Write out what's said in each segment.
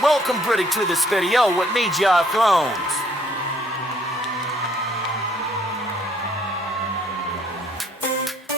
Welcome, Pretty, to this video with me, Jar Thrones.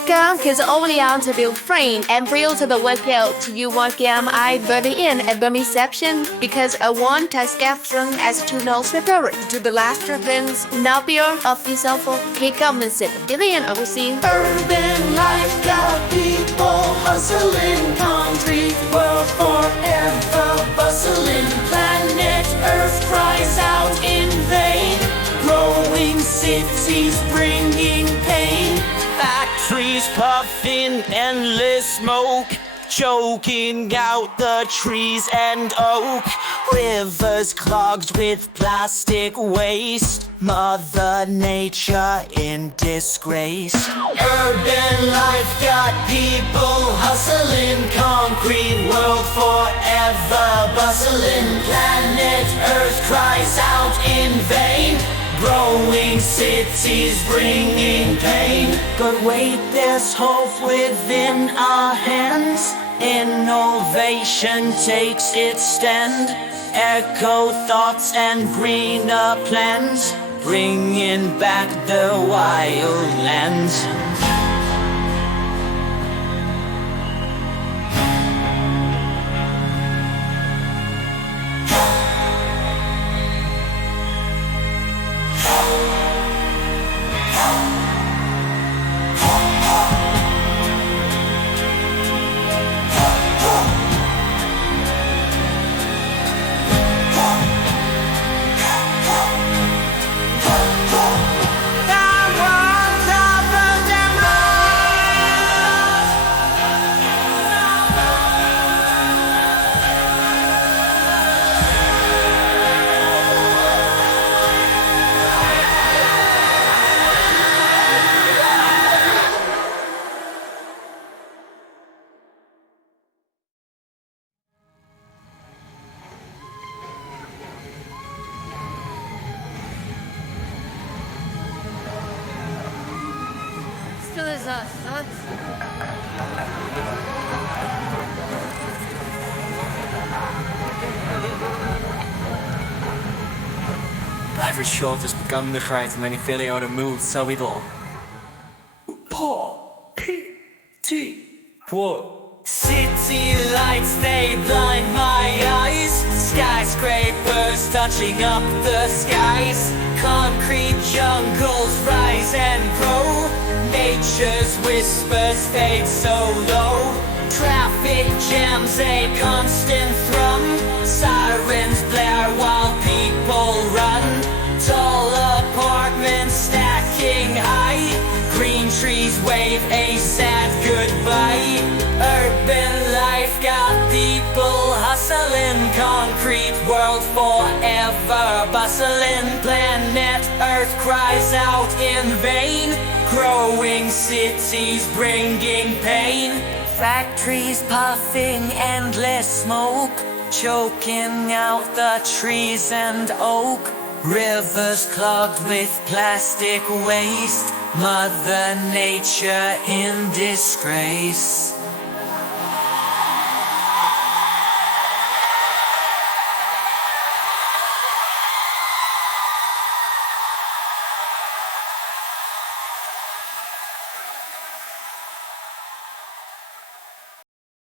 Gunk is only on to build frame and real to the workout. You want I body in a bummy section because I want to scaffold as to no separate to the last things. Now pure of yourself, kick up and sit. Billion OC. Urban life got people hustling, concrete world forever bustling. Planet Earth cries out in vain. Growing cities bringing pain. Factories puffing endless smoke, choking out the trees and oak. Rivers clogged with plastic waste, Mother Nature in disgrace. Urban life got people hustling, concrete world forever bustling. Planet Earth cries out in vain. Growing cities bringing pain. But wait, there's hope within our hands. Innovation takes its stand. Echo thoughts and greener plans, bringing back the wild lands. Still is us, huh? Life is short, has begun to cry to many failure to move, so we all. Paul, P.T. What? City lights, they blind my eyes. Skyscrapers touching up the skies. Concrete jungles rise and grow. Nature's whispers fade so low. Traffic jams a constant thrum. Sirens blare while people run. Tall apartments stacking high. Green trees wave a sad goodbye. Urban life got people hustling. Concrete world forever bustling. Planet Earth cries out in vain. Growing cities bringing pain. Factories puffing endless smoke, choking out the trees and oak. Rivers clogged with plastic waste, Mother Nature in disgrace.